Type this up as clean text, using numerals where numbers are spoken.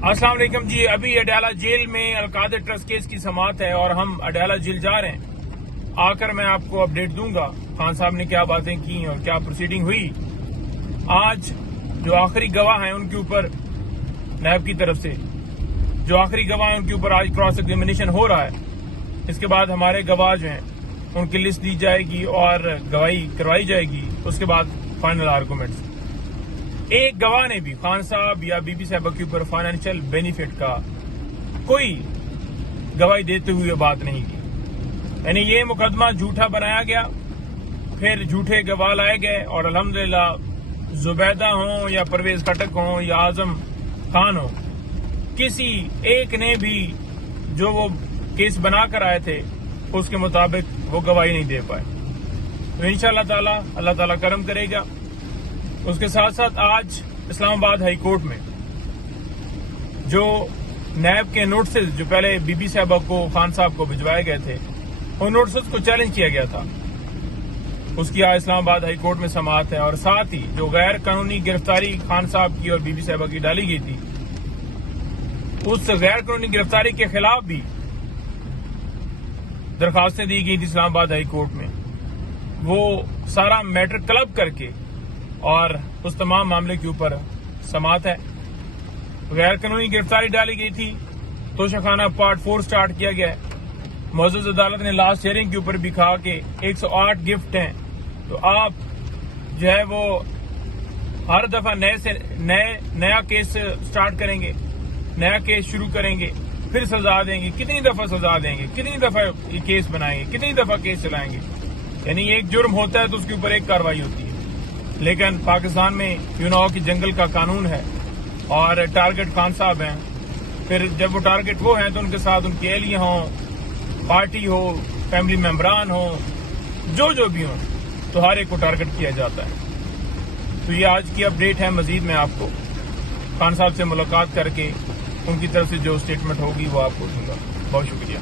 السلام علیکم جی. ابھی اڈیالہ جیل میں القادر ٹرسٹ کیس کی سماعت ہے اور ہم اڈیالہ جیل جا رہے ہیں. آ کر میں آپ کو اپڈیٹ دوں گا خان صاحب نے کیا باتیں کی اور کیا پروسیڈنگ ہوئی. آج جو آخری گواہ ہیں ان کے اوپر نیب کی طرف سے جو آخری گواہ ہیں ان کے اوپر آج کراس ایگزامینیشن ہو رہا ہے. اس کے بعد ہمارے گواہ جو ہیں ان کی لسٹ دی جائے گی اور گواہی کروائی جائے گی. اس کے بعد فائنل آرگومنٹس. ایک گواہ نے بھی خان صاحب یا بی بی صاحبہ کے اوپر فائنینشیل بینیفٹ کا کوئی گواہی دیتے ہوئے بات نہیں کی. یعنی یہ مقدمہ جھوٹا بنایا گیا, پھر جھوٹے گواہ لائے گئے اور الحمدللہ زبیدہ ہوں یا پرویز خٹک ہوں یا اعظم خان ہوں, کسی ایک نے بھی جو وہ کیس بنا کر آئے تھے اس کے مطابق وہ گواہی نہیں دے پائے. تو انشاءاللہ اللہ تعالیٰ کرم کرے گا. اس کے ساتھ ساتھ آج اسلام آباد ہائی کورٹ میں جو نیب کے نوٹسز جو پہلے بی بی صاحبہ کو خان صاحب کو بھجوائے گئے تھے ان نوٹسز کو چیلنج کیا گیا تھا, اس کی آج اسلام آباد ہائی کورٹ میں سماعت ہے. اور ساتھ ہی جو غیر قانونی گرفتاری خان صاحب کی اور بی بی صاحبہ کی ڈالی گئی تھی اس غیر قانونی گرفتاری کے خلاف بھی درخواستیں دی گئی تھی اسلام آباد ہائی کورٹ میں. وہ سارا میٹر کلب کر کے اور اس تمام معاملے کے اوپر سماعت ہے. غیر قانونی گرفتاری ڈالی گئی تھی, توشہ خانہ پارٹ 4 سٹارٹ کیا گیا ہے. معزز عدالت نے لاسٹ ہیئرنگ کے اوپر بھی کہا کہ 108 گفٹ ہیں, تو آپ جو ہے وہ ہر دفعہ نیا کیس سٹارٹ کریں گے, نیا کیس شروع کریں گے, پھر سزا دیں گے. کتنی دفعہ سزا دیں گے, کتنی دفعہ یہ کیس بنائیں گے, کتنی دفعہ کیس چلائیں گے. یعنی ایک جرم ہوتا ہے تو اس کے اوپر ایک کارروائی ہوتی ہے. لیکن پاکستان میں کی جنگل کا قانون ہے اور ٹارگٹ خان صاحب ہیں. پھر جب وہ ٹارگٹ وہ ہیں تو ان کے ساتھ ان کی اہلیہ ہوں, پارٹی ہو, فیملی ممبران ہوں, جو بھی ہوں, تو ہر ایک کو ٹارگٹ کیا جاتا ہے. تو یہ آج کی اپڈیٹ ہے. مزید میں آپ کو خان صاحب سے ملاقات کر کے ان کی طرف سے جو اسٹیٹمنٹ ہوگی وہ آپ کو دوں گا. بہت شکریہ.